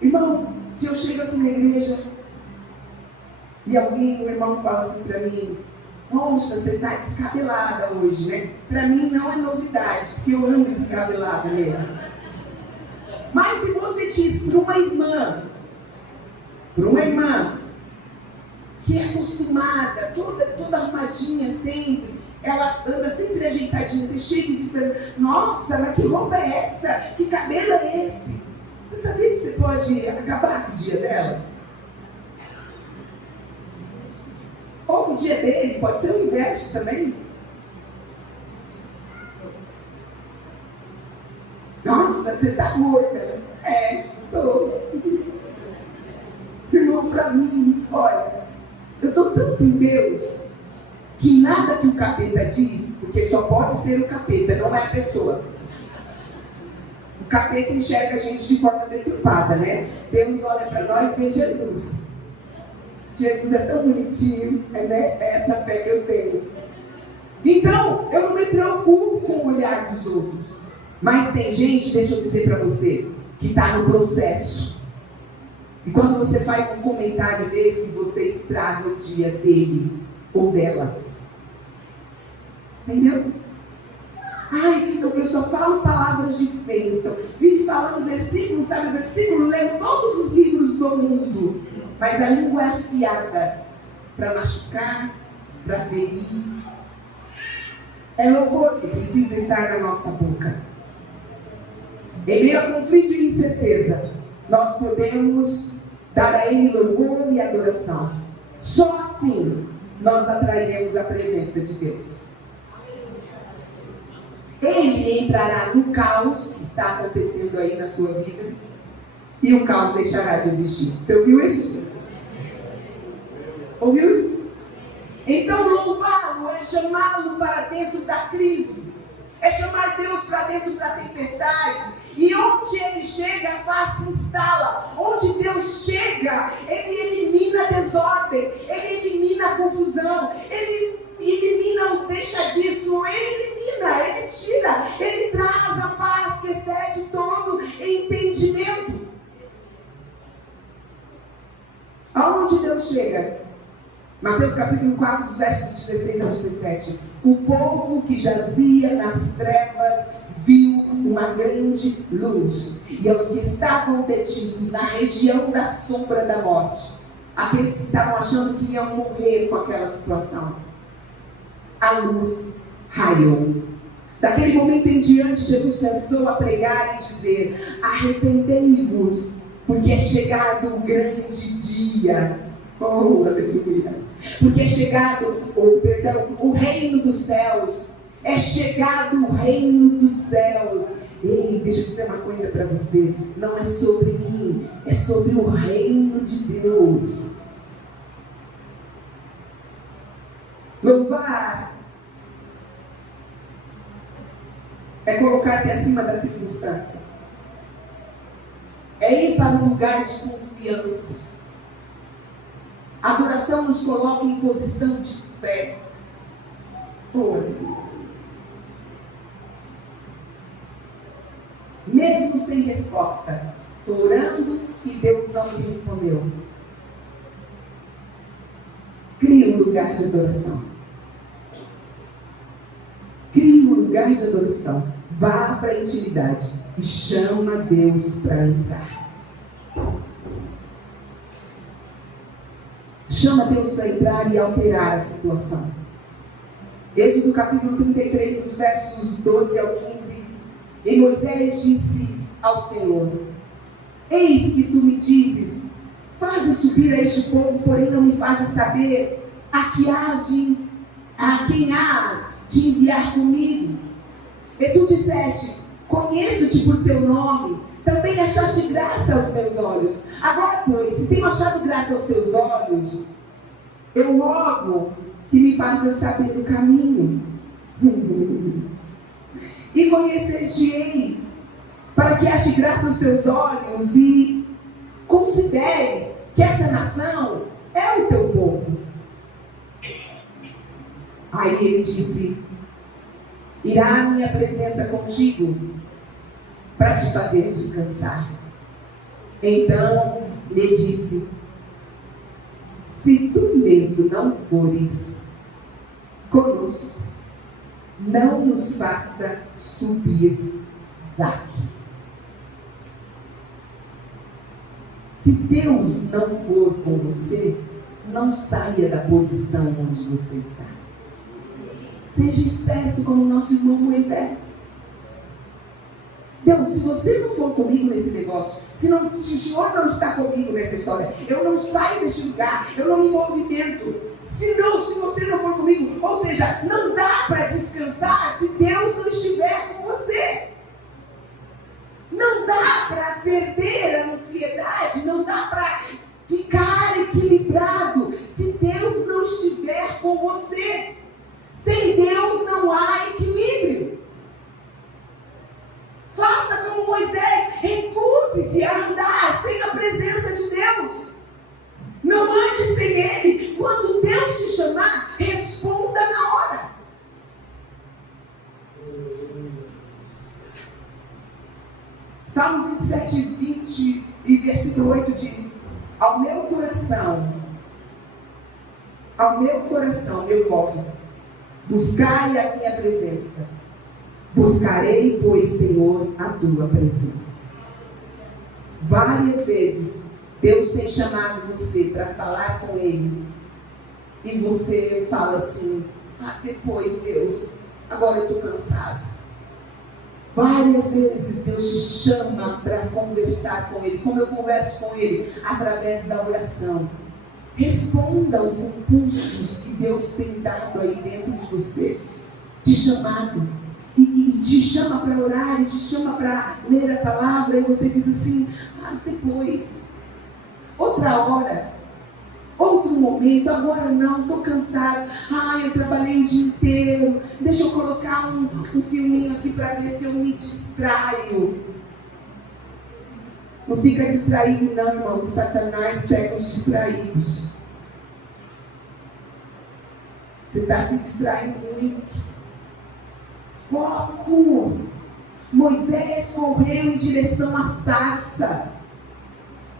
Irmão, se eu chego aqui na igreja e alguém, um irmão fala assim para mim: nossa, você está descabelada hoje, né? Para mim não é novidade, porque eu ando descabelada mesmo. Mas se você diz para uma irmã que é acostumada, toda arrumadinha sempre, ela anda sempre ajeitadinha, você chega e diz para ela: nossa, mas que roupa é essa? Que cabelo é esse? Você sabia que você pode acabar com o dia dela? Ou com o dia dele, pode ser o inverso também. Nossa, você está gorda. Estou. Irmão, para mim, olha, eu estou tanto em Deus que nada que o capeta diz, porque só pode ser o capeta, não é a pessoa. O capeta enxerga a gente de forma deturpada, né? Deus olha para nós e vê Jesus. Jesus é tão bonitinho, é essa fé que eu tenho. Então, eu não me preocupo com o olhar dos outros. Mas tem gente, deixa eu dizer para você, que está no processo. E quando você faz um comentário desse, você estraga o dia dele ou dela. Entendeu? Ai, eu só falo palavras de bênção. Vive falando versículo, sabe versículo? Leio todos os livros do mundo. Mas a língua é afiada para machucar, para ferir. É louvor que precisa estar na nossa boca. Em meio a conflito e incerteza, nós podemos dar a Ele louvor e adoração. Só assim nós atrairemos a presença de Deus. Ele entrará no caos que está acontecendo aí na sua vida e o caos deixará de existir. Você ouviu isso? Ouviu isso? Então louvá-lo é chamá-lo para dentro da crise. É chamar Deus para dentro da tempestade. E onde Ele chega, a paz se instala. Onde Deus chega, Ele elimina a desordem. Ele elimina a confusão. Ele elimina o deixa disso. Ele elimina, Ele tira. Ele traz a paz que excede todo entendimento. Aonde Deus chega? Mateus capítulo 4, dos versos 16 ao 17. O povo que jazia nas trevas viu uma grande luz. E aos que estavam detidos na região da sombra da morte, aqueles que estavam achando que iam morrer com aquela situação, a luz raiou. Daquele momento em diante, Jesus começou a pregar e dizer: arrependei-vos, porque é chegado o grande dia. Oh, aleluia. Porque é chegado, o reino dos céus. É chegado o reino dos céus. Ei, deixa eu dizer uma coisa para você. Não é sobre mim, é sobre o reino de Deus. Louvar é colocar-se acima das circunstâncias. É ir para um lugar de confiança. A adoração nos coloca em posição de fé. Mesmo sem resposta, estou orando e Deus não me respondeu. Crie um lugar de adoração. Crie um lugar de adoração. Vá para a intimidade e chama Deus para entrar. Chama Deus para entrar e alterar a situação. Êxodo capítulo 33, dos versos 12 ao 15. E Moisés disse ao Senhor: eis que tu me dizes, fazes subir a este povo, porém não me fazes saber a quem hás de enviar comigo. E tu disseste, Conheço-te por teu nome, também achaste graça aos meus olhos. Agora, pois, se tenho achado graça aos teus olhos, eu rogo que me faças saber o caminho. E conhecer-te-ei, para que ache graça aos teus olhos e considere que essa nação é o teu povo. Aí ele disse: irá a minha presença contigo para te fazer descansar. Então lhe disse: se tu mesmo não fores conosco, não nos faça subir daqui. Se Deus não for com você, não saia da posição onde você está. Seja esperto como o nosso irmão Moisés. Deus, se você não for comigo nesse negócio, se o Senhor não está comigo nessa história, eu não saio deste lugar, eu não me movimento. Se você não for comigo, ou seja, não dá para descansar se Deus não estiver com você. Não dá para perder a ansiedade, não dá para ficar equilibrado se Deus não estiver com você. Sem Deus não há equilíbrio. Faça como Moisés, recuse-se a andar sem a presença de Deus. Não ande sem Ele. Quando Deus te chamar, responda na hora. Salmos 27, 20 e versículo 8 diz: ao meu coração, meu corpo, buscai a minha presença. Buscarei, pois, Senhor, a tua presença. Várias vezes Deus tem chamado você para falar com Ele. E você fala assim: depois, Deus, agora eu estou cansado. Várias vezes Deus te chama para conversar com Ele. Como eu converso com Ele? Através da oração. Responda aos impulsos que Deus tem dado aí dentro de você. Te chamado. E te chama para orar, e te chama para ler a palavra. E você diz assim: depois. Outra hora. Outro momento, agora não, estou cansado. Eu trabalhei o dia inteiro. Deixa eu colocar um filminho aqui para ver se eu me distraio. Não fica distraído não, irmão, que Satanás pega os distraídos. Você está se distraindo muito. Foco! Moisés correu em direção à sarça.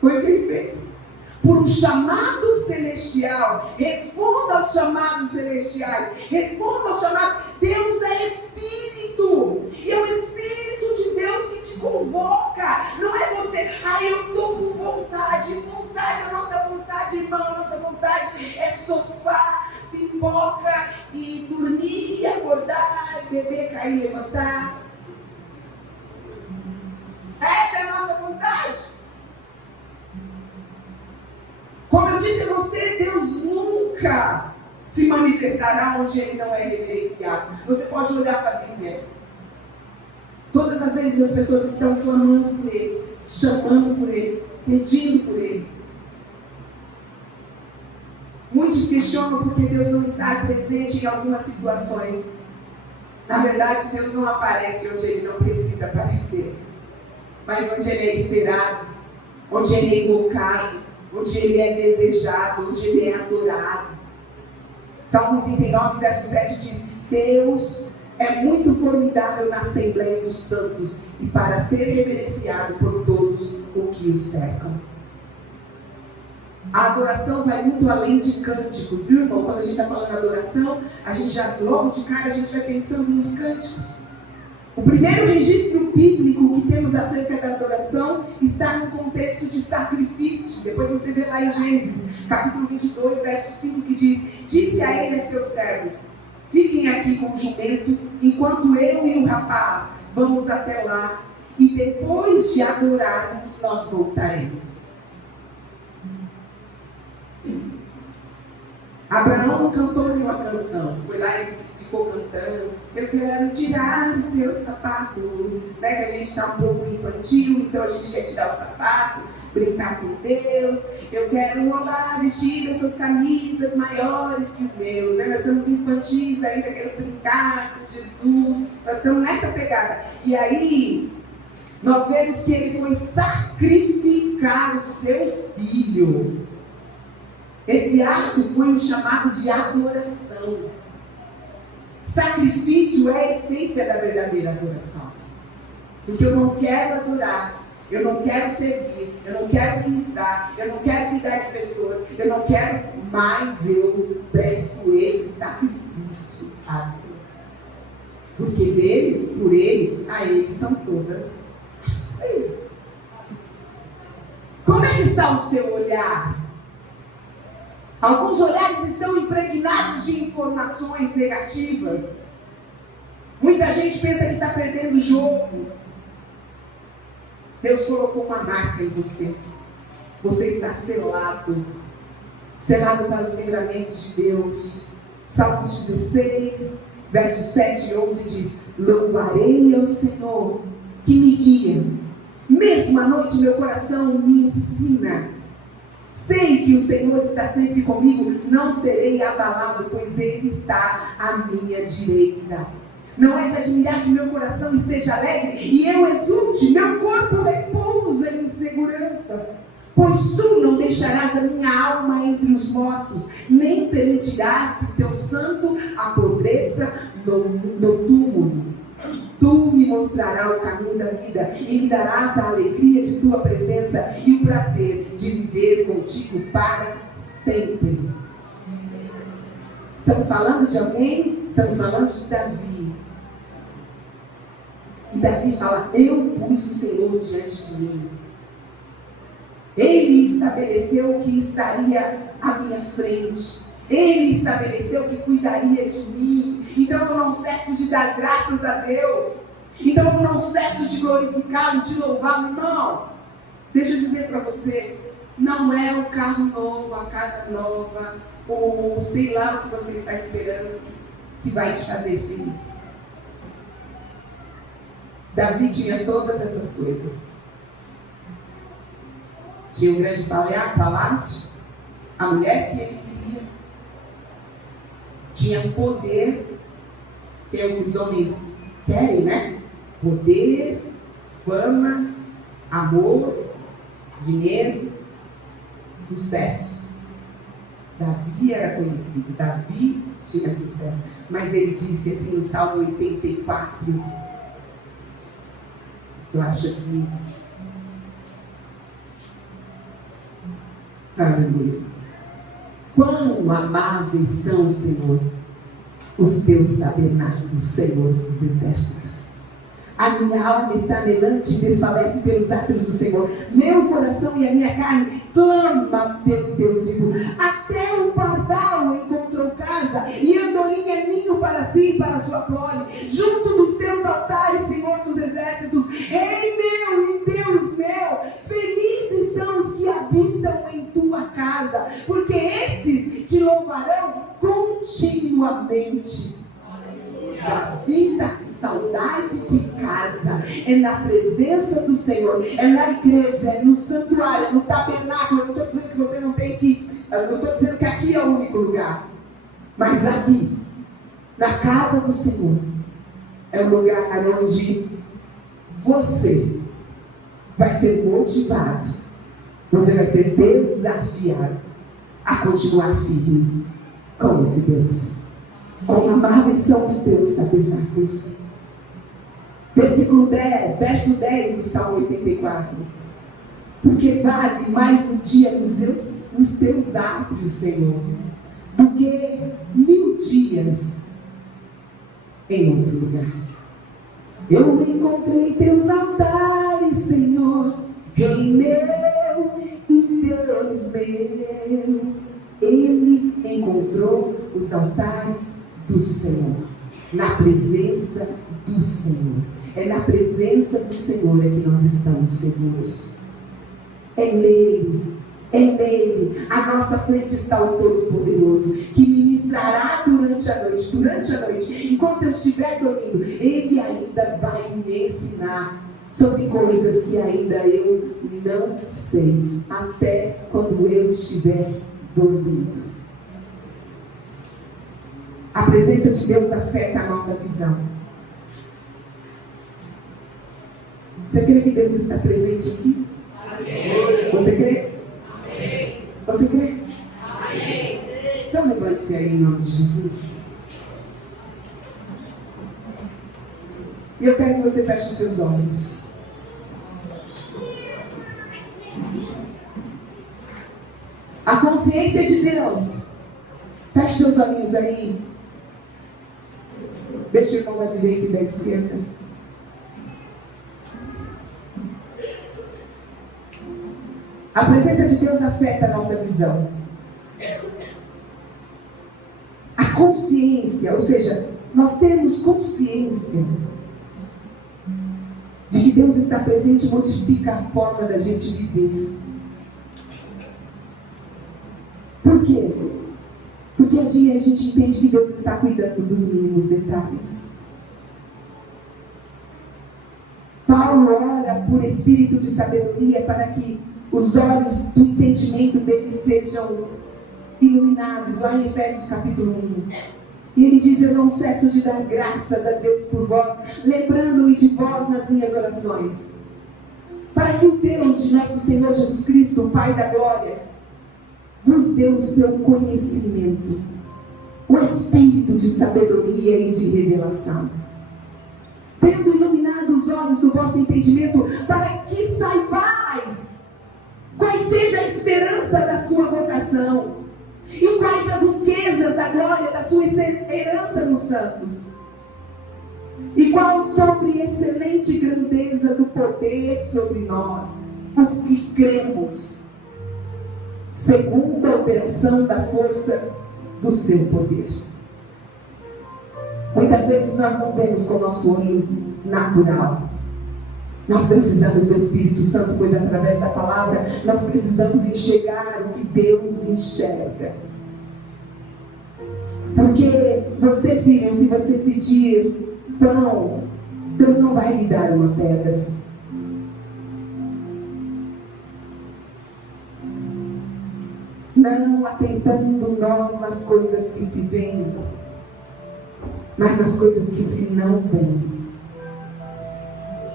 Foi o que ele fez. Por um chamado celestial. Responda aos chamados celestiais. Responda ao chamado. Deus é Espírito. E é o Espírito de Deus que te convoca. Não é você: eu estou com vontade. A nossa vontade, irmão, a nossa vontade é sofá, pipoca e dormir e acordar, beber, cair, levantar. Essa é a nossa vontade. Como eu disse a você, Deus nunca se manifestará onde Ele não é reverenciado. Você pode olhar para a Bíblia. Todas as vezes as pessoas estão clamando por Ele, chamando por Ele, pedindo por Ele. Muitos questionam porque Deus não está presente em algumas situações. Na verdade, Deus não aparece onde Ele não precisa aparecer, mas onde Ele é esperado, onde Ele é invocado, onde Ele é desejado, onde Ele é adorado. Salmo 89, verso 7 diz: Deus é muito formidável na Assembleia dos Santos e para ser reverenciado por todos o que o cercam. A adoração vai muito além de cânticos, viu, irmão? Quando a gente está falando adoração, a gente já, logo de cara, a gente vai pensando nos cânticos. O primeiro registro bíblico que temos acerca da adoração está no contexto de sacrifício. Depois você vê lá em Gênesis, capítulo 22, verso 5, que diz: disse a ele a seus servos: fiquem aqui com o jumento, enquanto eu e o rapaz vamos até lá, e depois de adorarmos, nós voltaremos. Abraão não cantou nenhuma canção, foi lá e ficou cantando, eu quero tirar os seus sapatos, né? Que a gente está um pouco infantil, então a gente quer tirar o sapato, brincar com Deus, eu quero rolar, vestir as suas camisas maiores que os meus, né? Nós estamos infantis ainda, quero brincar com Jesus, nós estamos nessa pegada. E aí, nós vemos que ele foi sacrificar o seu filho. Esse ato foi um chamado de adoração. Sacrifício é a essência da verdadeira adoração. Porque eu não quero adorar, eu não quero servir, eu não quero ministrar, eu não quero cuidar de pessoas, eu não quero, mas eu presto esse sacrifício a Deus. Porque dele, por ele, a ele são todas as coisas. Como é que está o seu olhar? Alguns olhares estão impregnados de informações negativas. Muita gente pensa que está perdendo o jogo. Deus colocou uma marca em você. Você está selado. Selado para os livramentos de Deus. Salmos 16, versos 7 e 11 diz: louvarei ao Senhor que me guia. Mesmo à noite meu coração me ensina. Sei que o Senhor está sempre comigo, não serei abalado, pois Ele está à minha direita. Não é de admirar que meu coração esteja alegre e eu exulte, meu corpo repousa em segurança. Pois tu não deixarás a minha alma entre os mortos, nem permitirás que teu santo apodreça no túmulo. Tu me mostrarás o caminho da vida e me darás a alegria de tua presença e o prazer de viver contigo para sempre. Estamos falando de alguém? Estamos falando de Davi. E Davi fala: eu pus o Senhor diante de mim. Ele estabeleceu que estaria à minha frente. Ele estabeleceu que cuidaria de mim. Então eu não cesso de dar graças a Deus. Então eu não cesso de glorificá-lo, de louvá-lo. Não. Deixa eu dizer para você, não é o carro novo, a casa nova, ou sei lá o que você está esperando, que vai te fazer feliz. Davi tinha todas essas coisas. Tinha um grande palácio, a mulher que ele queria. Tinha poder, que é o que os homens querem, né? Poder, fama, amor, dinheiro, sucesso. Davi era conhecido, Davi tinha sucesso. Mas ele disse assim no Salmo 84, se eu acho que... Aleluia. Quão amáveis são, Senhor, os teus tabernáculos, Senhor dos exércitos. A minha alma está anelante e desfalece pelos átrios do Senhor. Meu coração e a minha carne clama pelo Deus vivo. Até o pardal encontrou casa e andorinha ninho para si e para sua prole. Junto dos teus altares, Senhor dos exércitos. Rei meu e Deus meu, felizes são os que habitam em tua casa, porque esses te louvarão continuamente. Davi está com saudade de casa, é na presença do Senhor, é na igreja, é no santuário, no tabernáculo. Eu não estou dizendo que você não tem que, eu não estou dizendo que aqui é o único lugar, mas aqui, na casa do Senhor, é o lugar onde você vai ser motivado, você vai ser desafiado a continuar firme com esse Deus. Quão amáveis são os teus tabernáculos. Versículo 10, verso 10 do Salmo 84. Porque vale mais um dia nos teus átrios, Senhor, do que 1000 dias em outro lugar. Eu encontrei teus altares, Senhor, Rei meu e Deus meu. Ele encontrou os altares do Senhor, na presença do Senhor. É na presença do Senhor é que nós estamos seguros. É nele, É nele, à nossa frente está o Todo-Poderoso, que ministrará durante a noite, enquanto eu estiver dormindo, Ele ainda vai me ensinar sobre coisas que ainda eu não sei, até quando eu estiver dormindo. A presença de Deus afeta a nossa visão. Você crê que Deus está presente aqui? Amém. Você crê? Amém. Você crê? Amém. Então levante-se aí em nome de Jesus. E eu quero que você feche os seus olhos. A consciência de Deus. Feche seus olhinhos aí. Deixa o irmão da direita e da esquerda. A presença de Deus afeta a nossa visão. A consciência, ou seja, nós temos consciência de que Deus está presente, modifica a forma da gente viver. Por quê? Porque a gente entende que Deus está cuidando dos mínimos detalhes. Paulo ora por espírito de sabedoria para que os olhos do entendimento dele sejam iluminados, lá em Efésios capítulo 1. E ele diz: eu não cesso de dar graças a Deus por vós, lembrando-me de vós nas minhas orações, para que o Deus de nosso Senhor Jesus Cristo, o Pai da glória, vos dê o seu conhecimento, o espírito de sabedoria e de revelação, tendo iluminado os olhos do vosso entendimento, para que saibais qual seja a esperança da sua vocação e quais as riquezas da glória da sua herança nos santos, e qual sobre excelente grandeza do poder sobre nós, os que cremos, segundo a operação da força do seu poder. Muitas vezes nós não vemos com o nosso olho natural. Nós precisamos do Espírito Santo, pois através da palavra nós precisamos enxergar o que Deus enxerga. Porque você, filho, se você pedir pão, Deus não vai lhe dar uma pedra. Não atentando nós nas coisas que se veem, mas nas coisas que se não veem.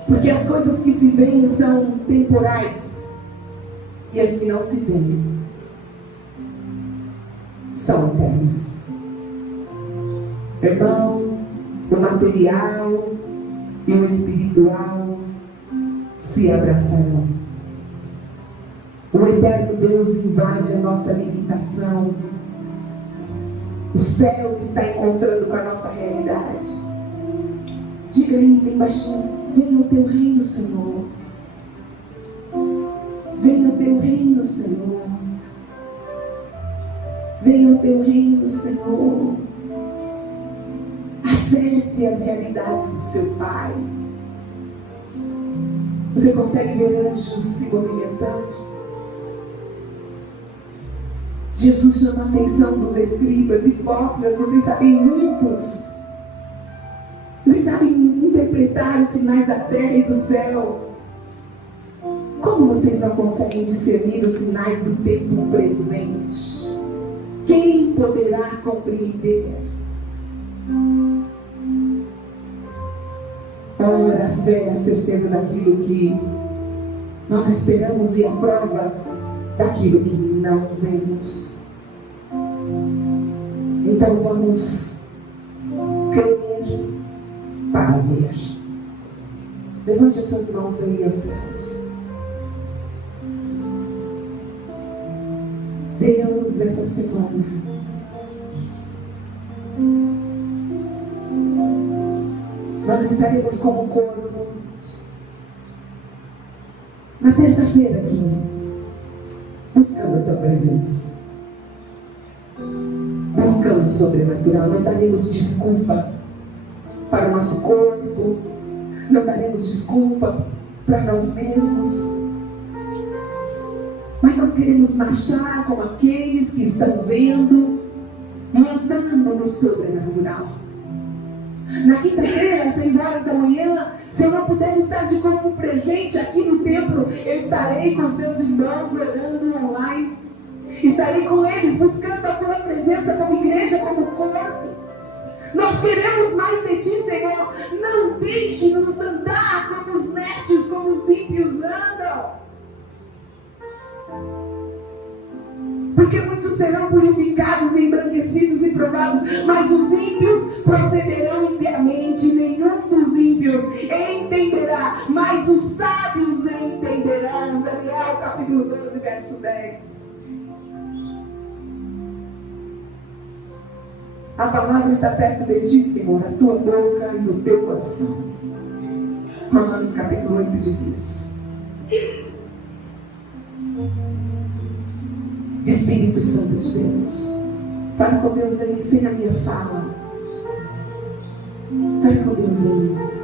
Porque as coisas que se veem são temporais, e as que não se veem são eternas. Irmão, o material e o espiritual se abraçarão. O eterno Deus invade a nossa limitação. O céu está encontrando com a nossa realidade. Diga aí bem baixinho: venha o teu reino, Senhor. Venha o teu reino, Senhor. Venha o teu reino, Senhor. Acesse as realidades do seu Pai. Você consegue ver anjos se movimentando? Jesus chama a atenção dos escribas, hipócritas. Vocês sabem muitos. Vocês sabem interpretar os sinais da terra e do céu. Como vocês não conseguem discernir os sinais do tempo presente? Quem poderá compreender? Ora, a fé é a certeza daquilo que nós esperamos e a prova daquilo que não vemos. Então vamos crer para ver. Levante as suas mãos aí aos céus. Deus, essa semana nós estaremos como corpo na terça-feira aqui, buscando a tua presença, buscando o sobrenatural. Não daremos desculpa para o nosso corpo, não daremos desculpa para nós mesmos. Mas nós queremos marchar como aqueles que estão vendo e andando no sobrenatural. Na quinta-feira, às 6 horas da manhã, se eu não puder estar de corpo presente aqui no templo, eu estarei com os meus irmãos orando online. Estarei com eles buscando a tua presença como igreja, como corpo. Nós queremos mais de ti, Senhor. Não deixe-nos andar como os necios, como os ímpios andam. Porque muitos serão purificados, embranquecidos e provados, mas os ímpios procederão impiamente. Nenhum dos ímpios entenderá, mas os sábios entenderão. Daniel capítulo 12, verso 10. A palavra está perto de ti, Senhor, na tua boca e no teu coração. Romanos capítulo 8 diz isso. Espírito Santo de Deus, fale com Deus aí, sem a minha fala. Fale com Deus aí.